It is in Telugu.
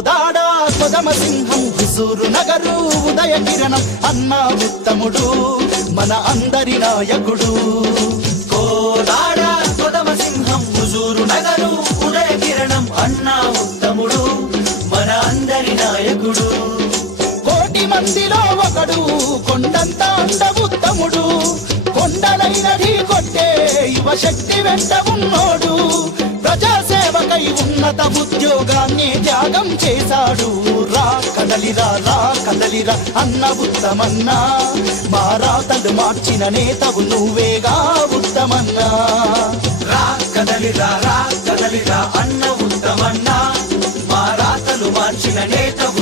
కోదాడ కొదమ సింహం హుజూరు నగరు ఉదయ కిరణం అన్న ఉత్తముడు మన అందరి నాయకుడు. కోదాడ కొదమ సింహం హుజూరు నగరు ఉదయ కిరణం అన్న ఉత్తముడు మన అందరి నాయకుడు. కోటి మందిలో ఒకడు కొండంత అండ ఉత్తముడు కొండలైన ఢీ కొట్టే యువ శక్తి వెంట ఉన్నోడు. ప్రజాసేవకై ఉన్నత ఉద్యోగాన్ని త్యాగం చేశాడు. రా కదలిరా రా కదలిరా అన్న ఉత్తమన్నా మా రాతలు మార్చిన నేతవు నువ్వేగా ఉత్తమన్నా. రా కదలిరా రా కదలిరా అన్న ఉత్తమన్నా మా రాతలు మార్చిన నేతవు